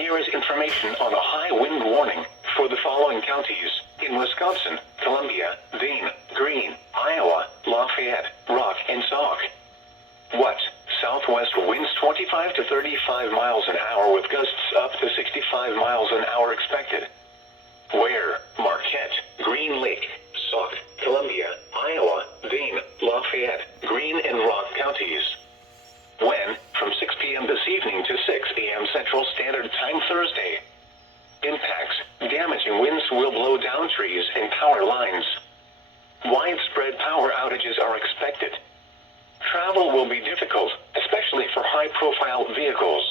Here is information on a high wind warning for the following counties in Wisconsin: Columbia, Dane, Greene, Iowa, Lafayette, Rock, and Sauk. What? Southwest winds 25 to 35 miles an hour with gusts up to 65 miles an hour expected. Where? Marquette, Green Lake, Sauk, Columbia, Iowa, Dane, Lafayette, Greene, and Rock counties. When? From 6 p.m. this evening to 6 a.m. Central Standard Time Thursday. Impacts: damaging winds will blow down trees and power lines. Widespread power outages are expected. Travel will be difficult, especially for high-profile vehicles.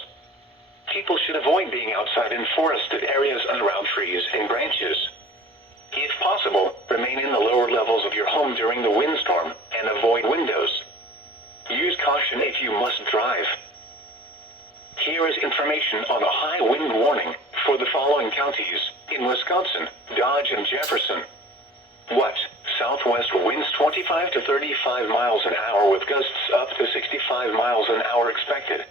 People should avoid being outside in forested areas and around trees and branches. If possible, remain in the lower levels of your home during the windstorm and avoid windows. Use caution if you must drive. Here is information on a high wind warning for the following counties in Wisconsin: Dodge and Jefferson. What? Southwest winds 25 to 35 miles an hour with gusts up to 65 miles an hour expected.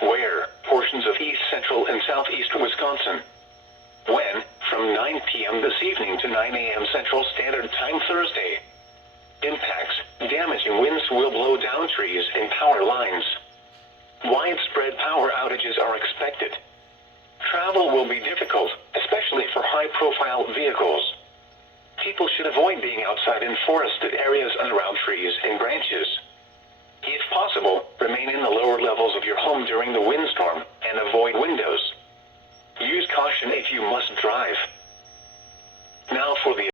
Where? Portions of east central and southeast Wisconsin. When? From 9 p.m. this evening to 9 a.m. Central Standard Time Thursday. Impacts: damaging winds will blow down trees and power lines. Widespread power outages are expected. Travel will be difficult, especially for high-profile vehicles. People should avoid being outside in forested areas and around trees and branches. If possible, remain in the lower levels of your home during the windstorm and avoid windows. Use caution if you must drive. Now for the